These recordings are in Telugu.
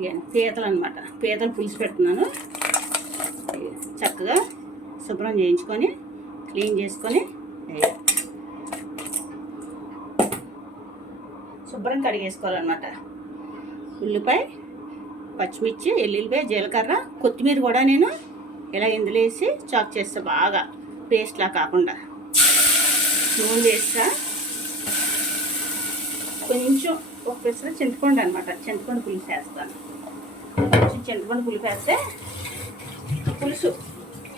ఇవన్నీ పీతలు అనమాట. పీతలు పులుసు పెడుతున్నాను. చక్కగా శుభ్రం చేయించుకొని క్లీన్ చేసుకొని శుభ్రం కడిగేసుకోవాలన్నమాట. ఉల్లిపాయ, పచ్చిమిర్చి, ఎల్లుల్లిపాయ, జీలకర్ర, కొత్తిమీర కూడా నేను ఇలా ఇందులో వేసి చాప్ చేస్తా, బాగా పేస్ట్లా కాకుండా. నూనె వేస్తా, కొంచెం ఒక పెసర చింతపండు అనమాట, చింతపండు పులుసు వేస్తాను. కొంచెం చింతపండు పులుసు వేస్తే పులుసు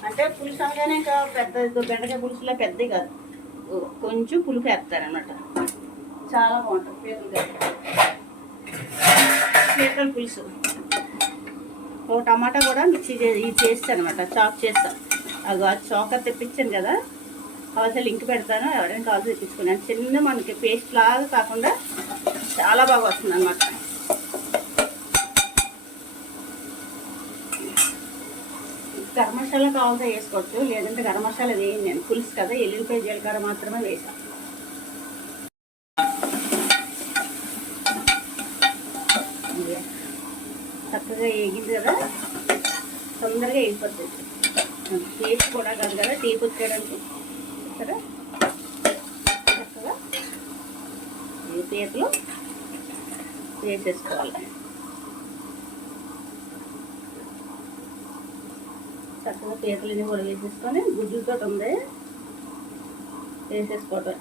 అంటే పులుసు అనగానే ఇంకా పెద్ద బెండకాయ పులుసులో పెద్దది కాదు, కొంచెం పులుపు వేస్తారనమాట. చాలా బాగుంటుంది పీతల పులుసు. ఒక టమాటా కూడా మిక్సీ చేస్తాను అనమాట, చాప్ చేస్తాను. అది చాకర్ తెప్పించాను కదా, కావాల్సిన లింక్ పెడతాను, ఎవరైనా కావాల్సి తెప్పించుకున్నాను. చిన్న మనకి పేస్ట్ లాగా కాకుండా చాలా బాగా వస్తుంది అనమాట. గరం మసాలా కావాల్సి వేసుకోవచ్చు, లేదంటే గరం మసాలా వేయండి. నేను పులుసు కదా, ఎల్లుల్లిపాయ జీలకర్ర మాత్రమే వేసాను. చక్కగా వేగింది కదా, తొందరగా వేగిపోతుంది. టేస్ట్ కూడా కాదు కదా, టీ వచ్చేయడానికి. సరే, చక్కగా ఈ పీతలు వేసేసుకోవాలి. చక్కగా పీతలని కూడా వేసేసుకొని గుడ్లతో ఉంది వేసేసుకోవటం.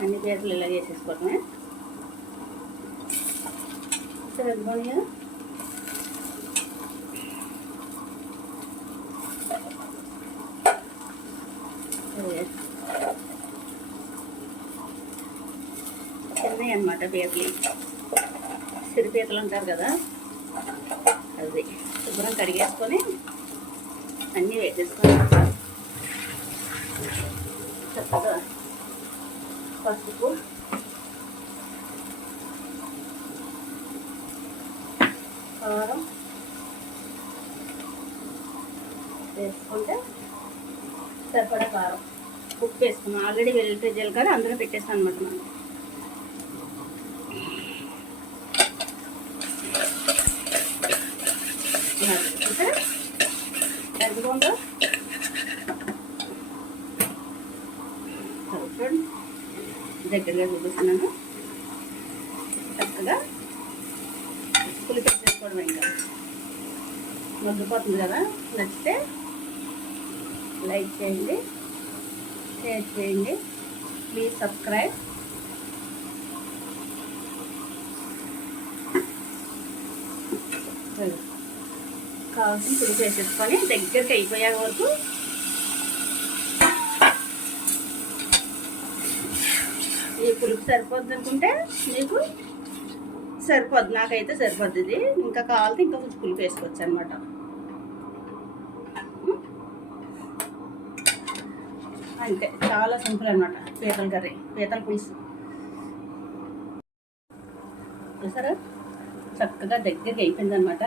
అన్ని పీతలు ఇలా వేసేసుకోవటమే. సరిపోయి చిన్నవి అన్నమాట పీతలు, సిరి పీతలు అంటారు కదా, అది శుభ్రం కడిగేసుకొని అన్నీ వేసేసుకొని చక్కగా పసుపు, కారం వేసుకుంటే సరిపడా కారం, ఉప్పు వేసుకున్నాం. ఆల్రెడీ వెల్లుల్లి జీలకర్ర అందులో పెట్టేస్తాను అనమాట. మనం ఎంతగా దగ్గరగా చూపిస్తున్నాను. చక్కగా పులిపి చేసుకోవడం, ఇంకా మగ్గిపోతుంది కదా. నచ్చితే లైక్ చేయండి, షేర్ చేయండి, ప్లీజ్ సబ్స్క్రైబ్. కావాల్సిన పులుసు వేసేసుకొని దగ్గరికి అయిపోయే వరకు ఈ పులుపు సరిపోద్ది అనుకుంటే మీకు సరిపోద్ది, నాకైతే సరిపోద్ది. ఇది ఇంకా కావాలంటే ఇంకా కొంచెం పులుపు వేసుకోవచ్చు అనమాట. అంతే, చాలా సింపుల్ అనమాట పీతల కర్రీ, పీతల పులుసు. చూసారా చక్కగా దగ్గరికి అయిపోయింది అనమాట.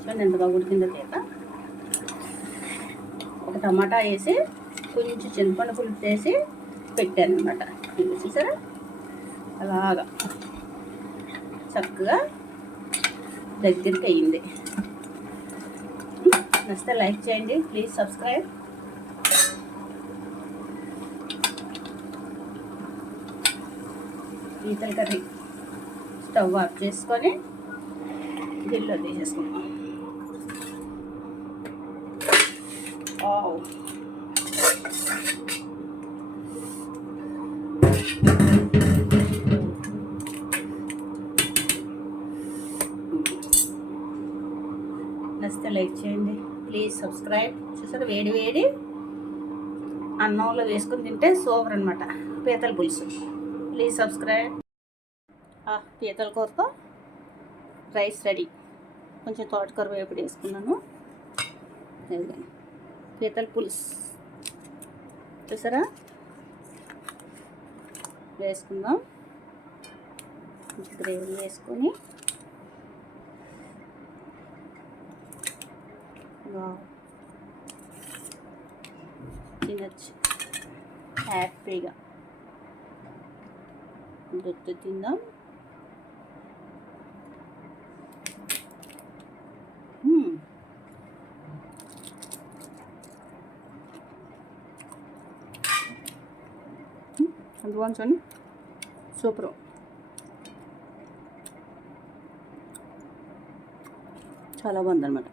చూడండి ఎంత బాగా ఉడికిందో పీత. ఒక టమాటా వేసి కొంచెం చింతపండు పులుసు వేసి పెట్టాను అనమాట. చూసారా అలాగా చక్కగా దగ్గరికి అయ్యింది. నచ్చితే లైక్ చేయండి, ప్లీజ్ సబ్స్క్రైబ్. పీతల కర్రీ స్టవ్ ఆఫ్ చేసుకొని గిన్నెలో తీసేసుకుందాం. నచ్చితే లైక్ చేయండి, ప్లీజ్ సబ్స్క్రైబ్. చూసారు వేడి వేడి అన్నంలో వేసుకొని తింటే సూపర్ అనమాట పీతల పులుసు. Please subscribe. పీతల కూరతో రైస్ రెడీ. కొంచెం తోటకూర వేపుడు వేసుకున్నాను. పీతల పులుసు చూసారా, వేసుకుందాం. గ్రేవీ వేసుకొని తినచ్చు హ్యాపీగా. దొత్తి తిందాం. అందువల్ల సూపరు. చాలా బాగుందన్నమాట.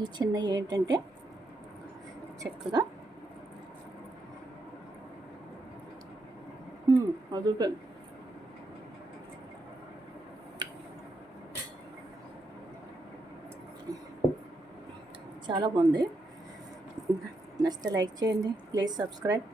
ఈ చిన్న ఏంటంటే చక్కగా అదుగుతుంది. చాలా బాగుంది. నచ్చితే లైక్ చేయండి. Please subscribe.